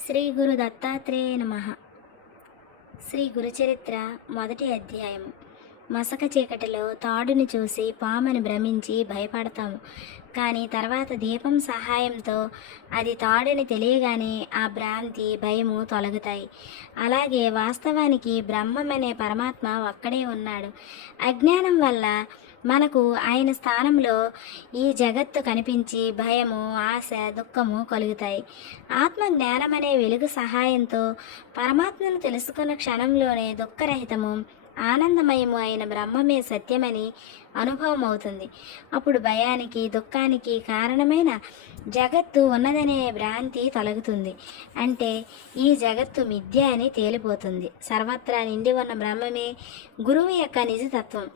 శ్రీ గురు దత్తాత్రేయ నమ. శ్రీ గురుచరిత్ర మొదటి అధ్యాయం. మసక చీకటిలో తాడుని చూసి పాముని భ్రమించి భయపడతాము. కానీ తర్వాత దీపం సహాయంతో అది తాడుని తెలియగానే ఆ భ్రాంతి భయము తొలగుతాయి. అలాగే వాస్తవానికి బ్రహ్మమనే పరమాత్మ ఒక్కడే ఉన్నాడు. అజ్ఞానం వల్ల మనకు ఆయన స్థానంలో ఈ జగత్తు కనిపించి భయము ఆశ దుఃఖము కలుగుతాయి. ఆత్మ జ్ఞానం అనే వెలుగు సహాయంతో పరమాత్మను తెలుసుకున్న క్షణంలోనే దుఃఖరహితము ఆనందమయము అయిన బ్రహ్మమే సత్యమని అనుభవం అవుతుంది అప్పుడు భయానికి దుఃఖానికి కారణమైన జగత్తు ఉన్నదనే భ్రాంతి తొలగుతుంది. అంటే ఈ జగత్తు మిథ్య అని తేలిపోతుంది. సర్వత్రా నిండి ఉన్న బ్రహ్మమే గురువు యొక్క నిజతత్వం.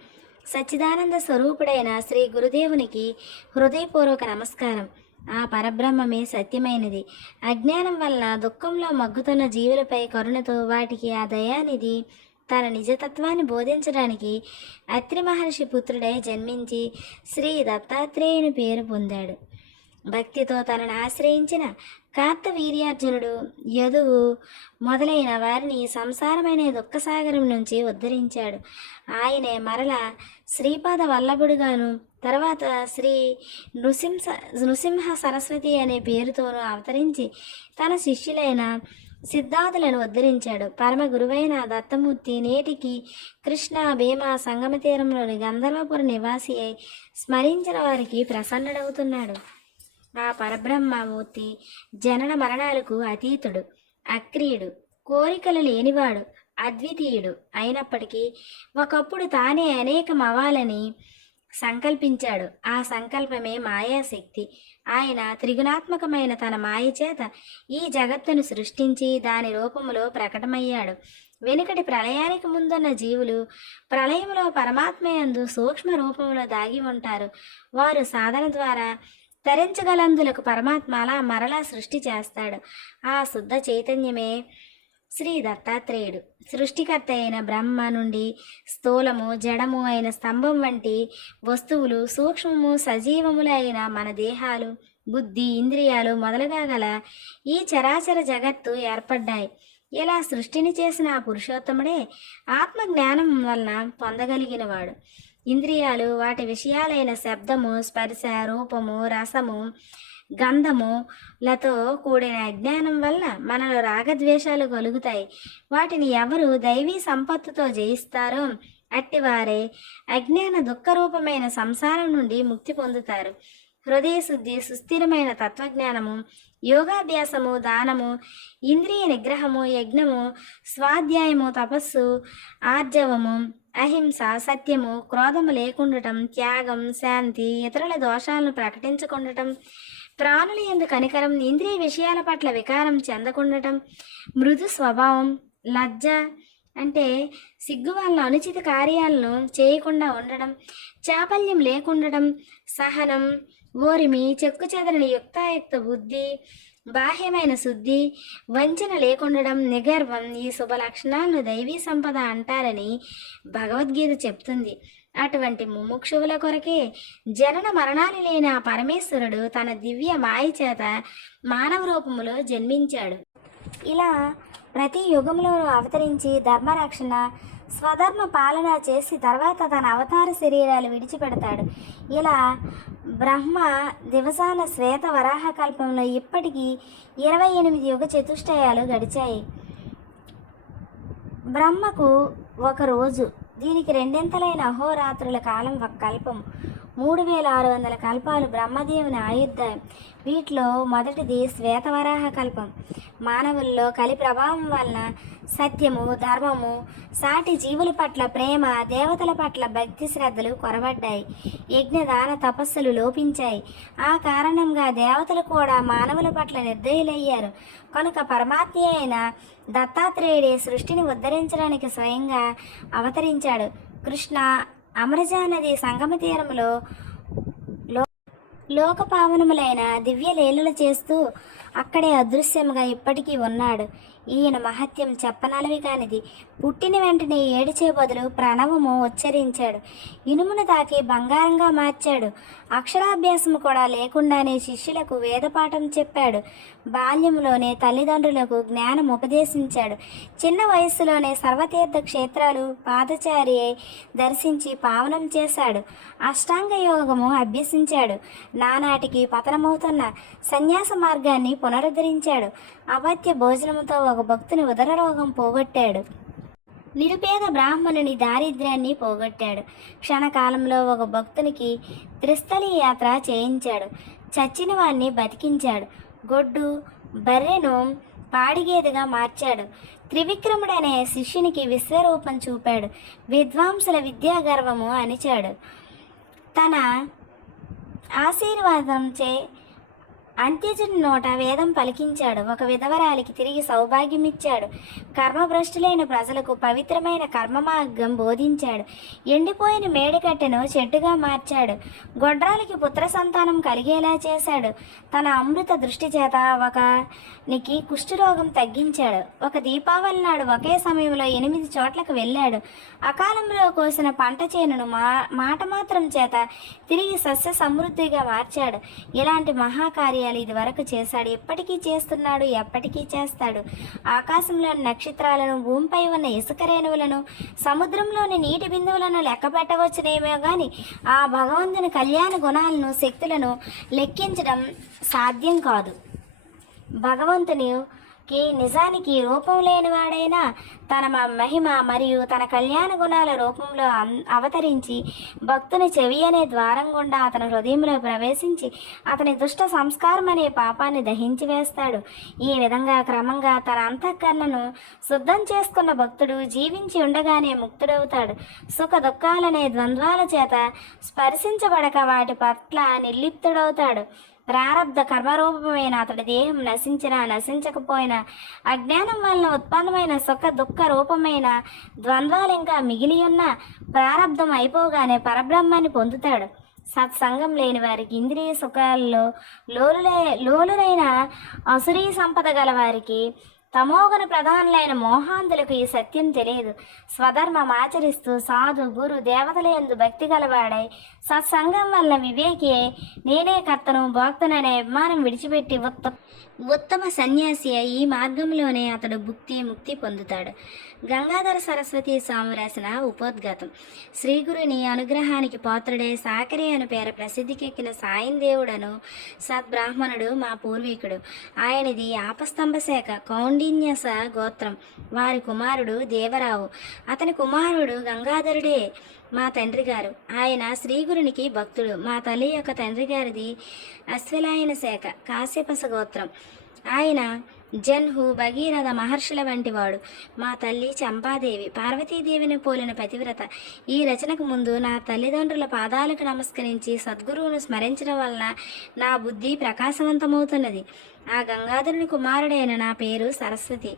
సచ్చిదానంద స్వరూపుడైన శ్రీ గురుదేవునికి హృదయపూర్వక నమస్కారం. ఆ పరబ్రహ్మమే సత్యమైనది. అజ్ఞానం వలన దుఃఖంలో మగ్గుతున్న జీవులపై కరుణతో వాటికి ఆ దయానిధి తన నిజతత్వాన్ని బోధించడానికి అత్రి మహర్షి పుత్రుడై జన్మించి శ్రీ దత్తాత్రేయుని పేరు పొందాడు. భక్తితో తనను ఆశ్రయించిన కార్తవీర్యార్జునుడు యదువు మొదలైన వారిని సంసారమైన దుఃఖసాగరం నుంచి ఉద్ధరించాడు. ఆయనే మరల శ్రీపాద వల్లభుడుగాను తర్వాత శ్రీ నృసింహ నృసింహ సరస్వతి అనే పేరుతోనూ అవతరించి తన శిష్యులైన సిద్ధార్థులను ఉద్ధరించాడు. పరమ గురువైన దత్తమూర్తి నేటికి కృష్ణ భీమ సంగమ తీరంలోని గంధర్వపుర నివాసి అయి స్మరించిన వారికి ప్రసన్నుడవుతున్నాడు. ఆ పరబ్రహ్మమూర్తి జనన మరణాలకు అతీతుడు అక్రియుడు కోరికలు లేనివాడు అద్వితీయుడు అయినప్పటికీ ఒకప్పుడు తానే అనేకం అవ్వాలని సంకల్పించాడు. ఆ సంకల్పమే మాయాశక్తి. ఆయన త్రిగుణాత్మకమైన తన మాయ చేత ఈ జగత్తును సృష్టించి దాని రూపములో ప్రకటమయ్యాడు. వెనుకటి ప్రళయానికి ముందున్న జీవులు ప్రళయంలో పరమాత్మయందు సూక్ష్మ రూపంలో దాగి ఉంటారు. వారు సాధన ద్వారా తరించగలందులకు పరమాత్మ అలా మరలా సృష్టి చేస్తాడు. ఆ శుద్ధ చైతన్యమే శ్రీ దత్తాత్రేయుడు. సృష్టికర్త అయిన బ్రహ్మ నుండి స్థూలము జడము అయిన స్తంభం వంటి వస్తువులు సూక్ష్మము సజీవములు అయిన మన దేహాలు బుద్ధి ఇంద్రియాలు మొదలుగా గల ఈ చరాచర జగత్తు ఏర్పడ్డాయి. ఇలా సృష్టిని చేసిన ఆ పురుషోత్తముడే ఆత్మ జ్ఞానం వలన పొందగలిగినవాడు. ఇంద్రియాలు వాటి విషయాలైన శబ్దము స్పర్శ రూపము రసము గంధములతో కూడిన అజ్ఞానం వల్ల మనలో రాగద్వేషాలు కలుగుతాయి. వాటిని ఎవరు దైవీ సంపత్తుతో జయిస్తారో అట్టివారే అజ్ఞాన దుఃఖరూపమైన సంసారం నుండి ముక్తి పొందుతారు. హృదయ శుద్ధి సుస్థిరమైన తత్వజ్ఞానము యోగాభ్యాసము దానము ఇంద్రియ నిగ్రహము యజ్ఞము స్వాధ్యాయము తపస్సు ఆర్జవము అహింస సత్యము క్రోధము లేకుండటం త్యాగం శాంతి ఇతరుల దోషాలను ప్రకటించకుండటం ప్రాణుల ఎందు కనికరం ఇంద్రియ విషయాల పట్ల వికారం చెందకుండటం మృదు స్వభావం లజ్జ అంటే సిగ్గు వల్ల అనుచిత కార్యాలను చేయకుండా ఉండడం చాపల్యం లేకుండటం సహనం ఓరిమి చెక్కు చెదరని యుక్తాయుక్త బుద్ధి బాహ్యమైన శుద్ధి వంచన లేకుండడం నిగర్వం ఈ శుభ లక్షణాలను దైవీ సంపద అంటారని భగవద్గీత చెప్తుంది. అటువంటి ముముక్షువుల కొరకే జనన మరణాలు లేని ఆ పరమేశ్వరుడు తన దివ్య మాయ చేత మానవ రూపములో జన్మించాడు. ఇలా ప్రతి యుగంలోనూ అవతరించి ధర్మరక్షణ స్వధర్మ పాలన చేసి తర్వాత తన అవతార శరీరాలు విడిచిపెడతాడు. ఇలా బ్రహ్మ దివసాన శ్వేత వరాహ కల్పంలో ఇప్పటికీ ఇరవై ఎనిమిది యుగ చతుష్టయాలు గడిచాయి. బ్రహ్మకు ఒక రోజు దీనికి రెండింతలైన అహోరాత్రుల కాలం ఒక కల్పం. మూడు వేల ఆరు వందల కల్పాలు బ్రహ్మదేవుని ఆయుర్దాయం. వీటిలో మొదటిది శ్వేతవరాహ కల్పం. మానవుల్లో కలి ప్రభావం వలన సత్యము ధర్మము సాటి జీవుల పట్ల ప్రేమ దేవతల పట్ల భక్తి శ్రద్ధలు కొరబడ్డాయి. యజ్ఞదాన తపస్సులు లోపించాయి. ఆ కారణంగా దేవతలు కూడా మానవుల పట్ల నిర్దయులయ్యారు. కనుక పరమాత్మ అయిన దత్తాత్రేయుడే సృష్టిని ఉద్ధరించడానికి స్వయంగా అవతరించాడు. కృష్ణ అమరజా నది సంగమ తీరంలో లో లోకపావనములైన దివ్య లీలలు చేస్తూ అక్కడే అదృశ్యముగా ఇప్పటికీ ఉన్నాడు. ఈయన మహత్యం చెప్పనలవి కానిది. పుట్టిన వెంటనే ఏడిచే బదులు ప్రణవము ఉచ్చరించాడు. ఇనుమును తాకి బంగారంగా మార్చాడు. అక్షరాభ్యాసం కూడా లేకుండానే శిష్యులకు వేదపాఠం చెప్పాడు. బాల్యంలోనే తల్లిదండ్రులకు జ్ఞానం ఉపదేశించాడు. చిన్న వయస్సులోనే సర్వతీర్థ క్షేత్రాలు పాదచారి దర్శించి పావనం చేశాడు. అష్టాంగ యోగము అభ్యసించాడు. నానాటికి పతనమవుతున్న సన్యాస మార్గాన్ని పునరుద్ధరించాడు. అభత్య భోజనముతో ఒక భక్తుని ఉదర రోగం పోగొట్టాడు. నిరుపేద బ్రాహ్మణుని దారిద్ర్యాన్ని పోగొట్టాడు. క్షణకాలంలో ఒక భక్తునికి త్రిస్థలి యాత్ర చేయించాడు. చచ్చిన వాణ్ణి బతికించాడు. గొడ్డు బర్రెను పాడిగేదెగా మార్చాడు. త్రివిక్రముడనే శిష్యునికి విశ్వరూపం చూపాడు. విద్వాంసుల విద్యాగర్వము అణిచాడు. తన ఆశీర్వాదంచే అంత్యజుడి నోట వేదం పలికించాడు. ఒక విధవరాలికి తిరిగి సౌభాగ్యమిచ్చాడు. కర్మభ్రష్టులైన ప్రజలకు పవిత్రమైన కర్మ మార్గం బోధించాడు. ఎండిపోయిన మేడికట్టెను చెట్టుగా మార్చాడు. గొడ్రాలకి పుత్ర సంతానం కలిగేలా చేశాడు. తన అమృత దృష్టి చేత ఒకనికి కుష్ఠరోగం తగ్గించాడు. ఒక దీపావళి నాడు ఒకే సమయంలో ఎనిమిది చోట్లకు వెళ్ళాడు. అకాలంలో కోసిన పంట చేనును మా మాట మాత్రం చేత తిరిగి సస్య సమృద్ధిగా మార్చాడు. ఇలాంటి మహాకార్య ఇది వరకు చేశాడు ఎప్పటికీ చేస్తున్నాడు ఎప్పటికీ చేస్తాడు. ఆకాశంలోని నక్షత్రాలను భూమిపై ఉన్న ఇసుక రేణువులను సముద్రంలోని నీటి బిందువులను లెక్క పెట్టవచ్చునేమో కానీ ఆ భగవంతుని కళ్యాణ గుణాలను శక్తులను లెక్కించడం సాధ్యం కాదు. భగవంతుని కి నిజానికి రూపం లేనివాడైనా తన మ- మహిమ మరియు తన కళ్యాణ గుణాల రూపంలో అవతరించి భక్తుని చెవి అనే ద్వారం గుండా అతని హృదయంలో ప్రవేశించి అతని దుష్ట సంస్కారం అనే పాపాన్ని దహించి వేస్తాడు. ఈ విధంగా క్రమంగా తన అంతఃకరణను శుద్ధం చేసుకున్న భక్తుడు జీవించి ఉండగానే ముక్తుడవుతాడు. సుఖ దుఃఖాలనే ద్వంద్వాల చేత స్పర్శించబడక వాటి పట్ల నిర్లిప్తుడవుతాడు. ప్రారబ్ధ కర్మరూపమైన అతడి దేహం నశించినా నశించకపోయినా అజ్ఞానం వలన ఉత్పన్నమైన సుఖ దుఃఖ రూపమైన ద్వంద్వాలు ఇంకా మిగిలి ఉన్న ప్రారబ్ధం అయిపోగానే పరబ్రహ్మాన్ని పొందుతాడు. సత్సంగం లేని వారికి ఇంద్రియ సుఖాల్లో లోలులే లోలులైన అసురీ సంపద గల వారికి తమోగుణ ప్రధానులైన మోహాంధులకు ఈ సత్యం తెలియదు. స్వధర్మం ఆచరిస్తూ సాధు గురు దేవతల యందు భక్తి గలవాడై సత్సంగం వల్ల వివేకి నేనే కర్తను భోక్తననే అభిమానం విడిచిపెట్టి ఉత్త ఉత్తమ సన్యాసి ఈ మార్గంలోనే అతడు భుక్తి ముక్తి పొందుతాడు. గంగాధర సరస్వతి స్వామి రాసిన ఉపోద్ఘాతం. శ్రీగురుని అనుగ్రహానికి పాత్రుడే సాకరి అను పేర ప్రసిద్ధికెక్కిన సాయం దేవుడను సద్బ్రాహ్మణుడు మా పూర్వీకుడు. ఆయనది ఆపస్తంభ శాఖ హిరణ్యస గోత్రం వారి కుమారుడు దేవరావు. అతని కుమారుడు గంగాధరుడే మా తండ్రి గారు ఆయన శ్రీగురునికి భక్తుడు. మా తల్లి యొక్క తండ్రి గారిది అశ్వలాయన శాఖ కాశ్యపస గోత్రం ఆయన జన్హు భగీరథ మహర్షుల వంటివాడు మా తల్లి చంపాదేవి పార్వతీదేవిని పోలిన పతివ్రత. ఈ రచనకు ముందు నా తల్లిదండ్రుల పాదాలకు నమస్కరించి సద్గురువును స్మరించడం వలన నా బుద్ధి ప్రకాశవంతమవుతున్నది. ఆ గంగాధరుని కుమారుడైన నా పేరు సరస్వతి.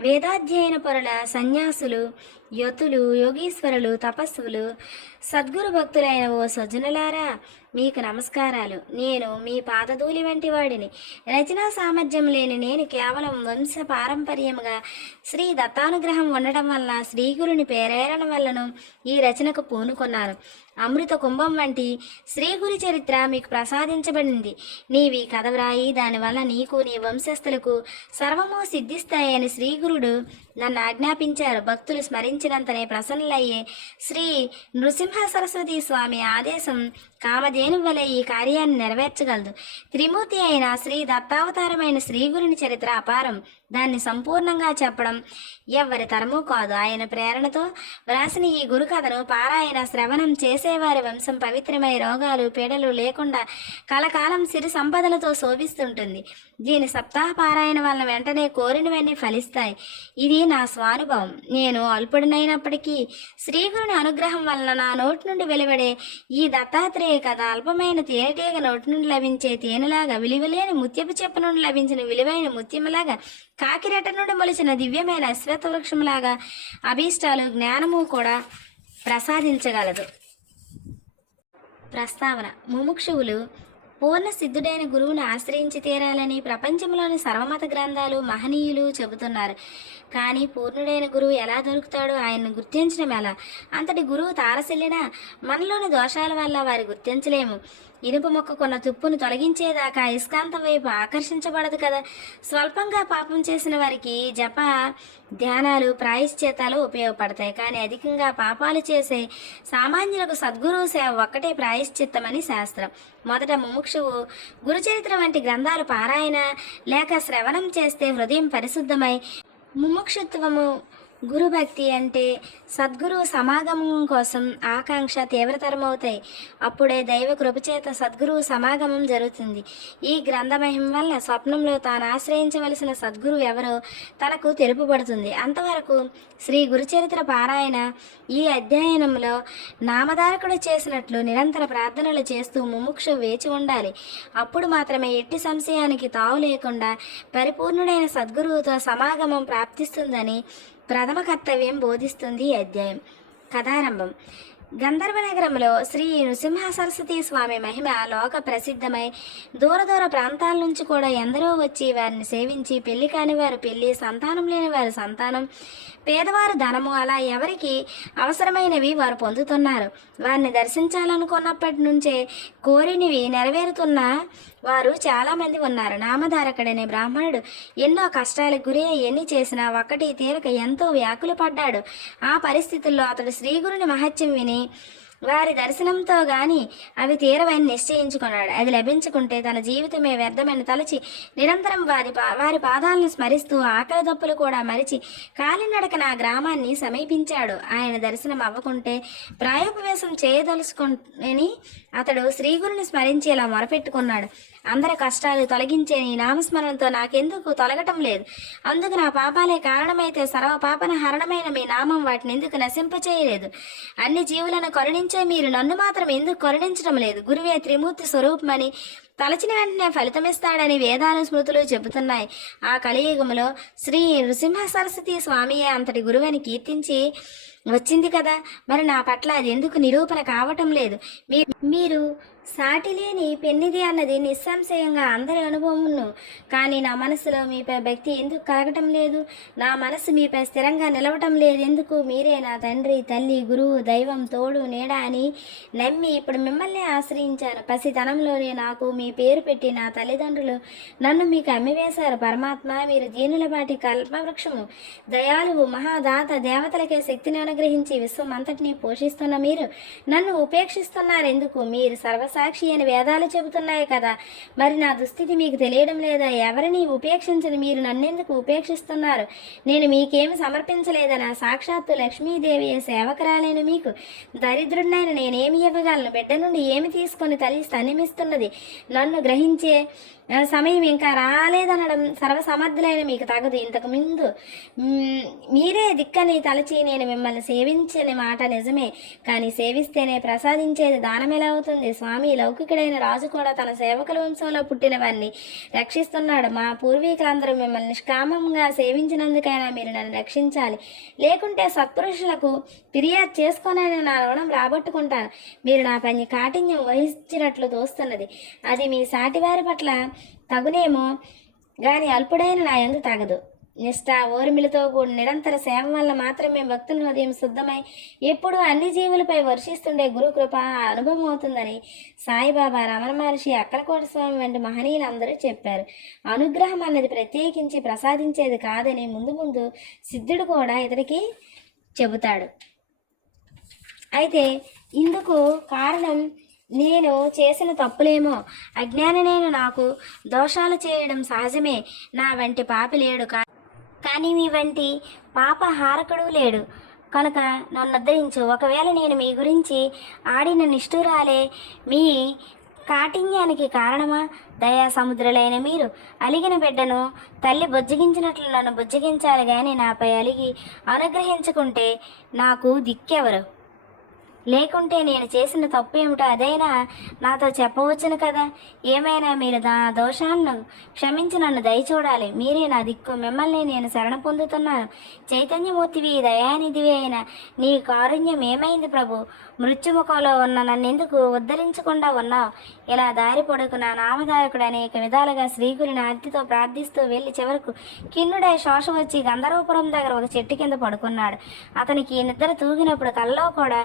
వేదాధ్యయన పొరల సన్యాసులు యతులు యోగీశ్వరులు తపస్సులు సద్గురు భక్తులైన ఓ సజ్జనులారా మీకు నమస్కారాలు. నేను మీ పాదధూళి వంటి వాడిని. రచనా సామర్థ్యం లేని నేను కేవలం వంశ పారంపర్యంగా శ్రీ దత్తానుగ్రహం ఉండడం వల్ల శ్రీగురుని పేరేరడం వల్లను ఈ రచనకు పూనుకున్నాను. అమృత కుంభం వంటి శ్రీగురి చరిత్ర మీకు ప్రసాదించబడింది. నీవి కథ వ్రాయి దానివల్ల నీకు నీ వంశస్థులకు సర్వము సిద్ధిస్తాయని శ్రీగురుడు నన్ను ఆజ్ఞాపించారు. భక్తులు స్మరించినంతనే ప్రసన్నులయ్యే శ్రీ నృసింహ సరస్వతి స్వామి ఆదేశం కామధేను వలె ఈ కార్యాన్ని నెరవేర్చగలదు. త్రిమూర్తి అయిన శ్రీ దత్తావతారమైన శ్రీగురుని చరిత్ర అపారం. దాన్ని సంపూర్ణంగా చెప్పడం ఎవ్వరి తరము కాదు. ఆయన ప్రేరణతో వ్రాసిన ఈ గురు కథను పారాయణ శ్రవణం చేసేవారి వంశం పవిత్రమై రోగాలు పీడలు లేకుండా కలకాలం సిరి సంపదలతో శోభిస్తుంటుంది. దీని సప్తాహ పారాయణ వలన వెంటనే కోరినవన్నీ ఫలిస్తాయి. ఇది నా స్వానుభవం. నేను అల్పుడినైనప్పటికీ శ్రీగురుని అనుగ్రహం వలన నా నోటి నుండి వెలువడే ఈ దత్తాత్రేయ కథ అల్పమైన తేనెటీగ నోటి నుండి లభించే తేనెలాగా విలువలేని ముత్యపు చెప్ప నుండి లభించిన విలువైన ముత్యములాగా కాకిరెట్ట నుండి మొలిచిన దివ్యమైన అశ్వత్థ అభీష్టాలు జ్ఞానము కూడా ప్రసాదించగలదు. ప్రస్తావన ముముక్షువులు పూర్ణ సిద్ధుడైన గురువును ఆశ్రయించి తీరాలని ప్రపంచంలోని సర్వమత గ్రంథాలు మహనీయులు చెబుతున్నారు. కానీ పూర్ణుడైన గురువు ఎలా దొరుకుతాడో ఆయన్ని గుర్తించడం ఎలా? అంతటి గురువు తారసిల్లినా మనలోని దోషాల వల్ల వారి గుర్తించలేము. ఇనుప మొక్కకున్న తుప్పును తొలగించేదాకా అయస్కాంతం వైపు ఆకర్షించబడదు కదా. స్వల్పంగా పాపం చేసిన వారికి జప ధ్యానాలు ప్రాయశ్చేతాలు ఉపయోగపడతాయి. కానీ అధికంగా పాపాలు చేసే సామాన్యులకు సద్గురువు సేవ ఒక్కటే ప్రాయశ్చిత్తమని శాస్త్రం. మొదట ముముక్షువు గురుచరిత్ర వంటి గ్రంథాలు పారాయణ లేక శ్రవణం చేస్తే హృదయం పరిశుద్ధమై ముముక్షుత్వము గురుభక్తి అంటే సద్గురు సమాగమం కోసం ఆకాంక్ష తీవ్రతరమవుతాయి. అప్పుడే దైవ కృపచేత సద్గురు సమాగమం జరుగుతుంది. ఈ గ్రంథమహిమ వల్ల స్వప్నంలో తాను ఆశ్రయించవలసిన సద్గురు ఎవరో తనకు తెలుపబడుతుంది. అంతవరకు శ్రీ గురుచరిత్ర పారాయణ ఈ అధ్యయనంలో నామధారకుడు చేసినట్లు నిరంతర ప్రార్థనలు చేస్తూ ముముక్షు వేచి ఉండాలి. అప్పుడు మాత్రమే ఎట్టి సంశయానికి తావు లేకుండా పరిపూర్ణుడైన సద్గురువుతో సమాగమం ప్రాప్తిస్తుందని ప్రథమ కర్తవ్యం బోధిస్తుంది ఈ అధ్యాయం. కథారంభం. గంధర్వ నగరంలో శ్రీ నృసింహ సరస్వతి స్వామి మహిమ లోక ప్రసిద్ధమై దూర దూర ప్రాంతాల నుంచి కూడా ఎందరో వచ్చి వారిని సేవించి పెళ్ళి కాని వారు పెళ్ళి సంతానం లేని వారు సంతానం పేదవారు ధనము అలా ఎవరికి అవసరమైనవి వారు పొందుతున్నారు. వారిని దర్శించాలనుకున్నప్పటి నుంచే కోరినవి నెరవేరుతున్న వారు చాలామంది ఉన్నారు. నామధారకుడనే బ్రాహ్మణుడు ఎన్నో కష్టాలకు గురి ఎన్ని చేసినా ఒక్కటి తీరక ఎంతో వ్యాకులు పడ్డాడు. ఆ పరిస్థితుల్లో అతడు శ్రీగురుని మహత్యం విని వారి దర్శనంతో గాని అవి తీరవని నిశ్చయించుకున్నాడు. అది లభించుకుంటే తన జీవితమే వ్యర్థమని తలచి నిరంతరం వారి పా- వారి పాదాలను స్మరిస్తూ ఆకలి దప్పులు కూడా మరిచి కాలినడకన ఆ గ్రామాన్ని సమీపించాడు. ఆయన దర్శనం అవ్వకుంటే ప్రాయోపవేశం చేయదలుచుకుని అతడు శ్రీగురుని స్మరించి ఇలా మొరపెట్టుకున్నాడు. అందరి కష్టాలు తొలగించే నీ నామస్మరణతో నాకెందుకు తొలగటం లేదు? అందుకు నా పాపాలే కారణమైతే సర్వ పాపన హరణమైన మీ నామం వాటిని ఎందుకు నశింపచేయలేదు అన్ని జీవులను కరుణించే మీరు నన్ను మాత్రం ఎందుకు కరుణించడం లేదు? గురువే త్రిమూర్తి స్వరూపమని తలచిన వెంటనే ఫలితమిస్తాడని వేదాలు స్మృతులు చెబుతున్నాయి. ఆ కలియుగంలో శ్రీ నృసింహ సరస్వతి స్వామియే అంతటి గురువని కీర్తించి వచ్చింది కదా? మరి నా పట్ల అది ఎందుకు నిరూపణ కావటం లేదు? మీ- మీరు సాటిలేని పెన్నిది అన్నది నిస్సంశయంగా అందరి అనుభవమును. కానీ నా మనసులో మీపై భక్తి ఎందుకు కలగటం లేదు? నా మనసు మీపై స్థిరంగా నిలవటం లేదు. ఎందుకు? మీరే నా తండ్రి తల్లి గురువు దైవం తోడు నీడ అని నమ్మి ఇప్పుడు మిమ్మల్ని ఆశ్రయించాను. పసితనంలోనే నాకు మీ పేరు పెట్టి నా తల్లిదండ్రులు నన్ను మీకు అమ్మివేశారు. పరమాత్మ మీరు దీనులపాటి కల్పవృక్షము. దయాలువు మహాదాత దేవతలకే శక్తిని అనుగ్రహించి విశ్వం అంతటినీ పోషిస్తున్న మీరు నన్ను ఉపేక్షిస్తున్నారు. ఎందుకు? మీరు సర్వ సాక్షి అని వేదాలు చెబుతున్నాయి కదా. మరి నా దుస్థితి మీకు తెలియడం లేదా? ఎవరిని ఉపేక్షించని మీరు నన్నెందుకు ఉపేక్షిస్తున్నారు? నేను మీకేమి సమర్పించలేదనా సాక్షాత్తు లక్ష్మీదేవి సేవకురాలేను మీకు? దరిద్రుడినైన నేనేమి ఇవ్వగలను? బిడ్డ నుండి ఏమి తీసుకొని తల్లి స్తన్నిమిస్తున్నది నన్ను గ్రహించే సమయం ఇంకా రాలేదనడం సర్వసమర్థులైన మీకు తగదు. ఇంతకు ముందు మీరే దిక్కని తలచి నేను మిమ్మల్ని సేవించని మాట నిజమే. కానీ సేవిస్తేనే ప్రసాదించేది దానం ఎలా అవుతుంది? స్వామి లౌకికుడైన రాజు కూడా తన సేవకుల వంశంలో పుట్టిన వారిని రక్షిస్తున్నాడు. మా పూర్వీకులందరూ మిమ్మల్ని నిష్కామంగా సేవించినందుకైనా మీరు నన్ను రక్షించాలి. లేకుంటే సత్పురుషులకు ఫిర్యాదు చేసుకోనైనా నా రుణం రాబట్టుకుంటాను. మీరు నా పని కాఠిన్యం వహించినట్లు తోస్తున్నది. అది మీ సాటివారి పట్ల తగునేమో గాని అల్పుడైన నా ఎందు తగదు. నిష్ఠ ఓర్మిలతో కూడిన నిరంతర సేవ వల్ల మాత్రమే భక్తుల హృదయం శుద్ధమై ఎప్పుడు అన్ని జీవులపై వర్షిస్తుండే గురు కృప అనుభవం అవుతుందని సాయిబాబా రమణ మహర్షి అక్కలకోట స్వామి వంటి మహనీయులు అందరూ చెప్పారు. అనుగ్రహం అన్నది ప్రత్యేకించి ప్రసాదించేది కాదని ముందు ముందు సిద్ధుడు కూడా ఇతడికి చెబుతాడు. అయితే ఇందుకు కారణం నేను చేసిన తప్పులేమో? అజ్ఞాని నేను నాకు దోషాలు చేయడం సహజమే. నా వంటి పాపి లేడు కా కానీ మీ వంటి పాప హారకుడు లేడు. కనుక నన్ను ఉద్ధరించు. ఒకవేళ నేను మీ గురించి ఆడిన నిష్ఠురాలే మీ కాఠిన్యానికి కారణమా? దయా సముద్రులైన మీరు. అలిగిన బిడ్డను తల్లి బుజ్జగించినట్లు నన్ను బుజ్జగించాలి కానీ నాపై అలిగి అనుగ్రహించుకుంటే నాకు దిక్కెవరు? లేకుంటే నేను చేసిన తప్పు ఏమిటో అదైనా నాతో చెప్పవచ్చును కదా. ఏమైనా మీరు నా దోషాలను క్షమించి నన్ను దయచూడాలి. మీరే నా దిక్కు. మిమ్మల్ని నేను శరణ పొందుతున్నాను. చైతన్యమూర్తివి దయానిధివి అయిన నీ కారుణ్యం ఏమైంది ప్రభు? మృత్యుముఖంలో ఉన్న నన్నెందుకు ఉద్ధరించకుండా ఉన్నావు? ఇలా దారి నా నామదాయకుడు అనేక విధాలుగా శ్రీగురిని అతితో ప్రార్థిస్తూ వెళ్ళి చివరకు కిన్నుడై శోష వచ్చి గంధర్వపురం దగ్గర ఒక చెట్టు కింద పడుకున్నాడు. అతనికి నిద్ర తూగినప్పుడు కల్లో కూడా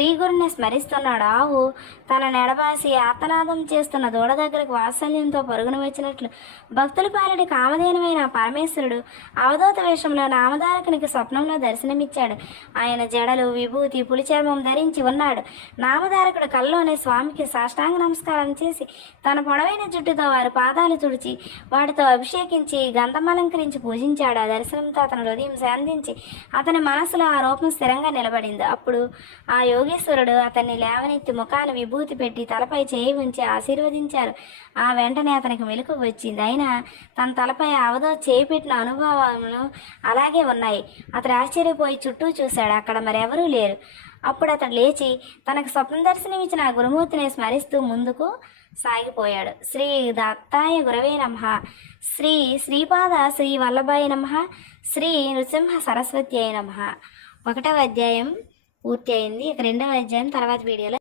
శ్రీగురిని స్మరిస్తున్నాడు. ఆవు తన నెడబాసి ఆర్తనాదం చేస్తున్న దూడ దగ్గరకు వాత్సల్యంతో పరుగున వచ్చినట్లు. భక్తుల పాలుడి కామధేనమైన పరమేశ్వరుడు అవధూత వేషంలో నామధారకునికి స్వప్నంలో దర్శనమిచ్చాడు. ఆయన జడలు విభూతి పులిచర్మం ధరించి ఉన్నాడు. నామధారకుడు కల్లోనే స్వామికి సాష్టాంగ నమస్కారం చేసి తన పొడవైన జుట్టుతో వారి పాదాలు తుడిచి వాటితో అభిషేకించి గంధమలంకరించి పూజించాడు. ఆ దర్శనంతో అతను హృదయం శాంతించి అతని మనసులో ఆ రూపం స్థిరంగా నిలబడింది. అప్పుడు ఆ యోగి యోగేశ్వరుడు అతన్ని లేవనెత్తి ముఖాన విభూతి పెట్టి తలపై చేయి ఉంచి ఆశీర్వదించారు. ఆ వెంటనే అతనికి మెలకు వచ్చింది. అయినా తన తలపై అవధో చేయి పెట్టిన అనుభవాలు అలాగే ఉన్నాయి. అతడు ఆశ్చర్యపోయి చుట్టూ చూశాడు. అక్కడ మరెవరూ లేరు. అప్పుడు అతడు లేచి తనకు స్వప్న దర్శనం ఇచ్చిన ఆ గురుమూర్తిని స్మరిస్తూ ముందుకు సాగిపోయాడు. శ్రీ దత్తాయ గురవే నమ. శ్రీ శ్రీపాద శ్రీ వల్లభాయ నమ. శ్రీ నృసింహ సరస్వతి అయి నమ. ఒకటవ అధ్యాయం పూర్తి అయింది. ఇక రెండవ అధ్యాయం తర్వాత వీడియోలో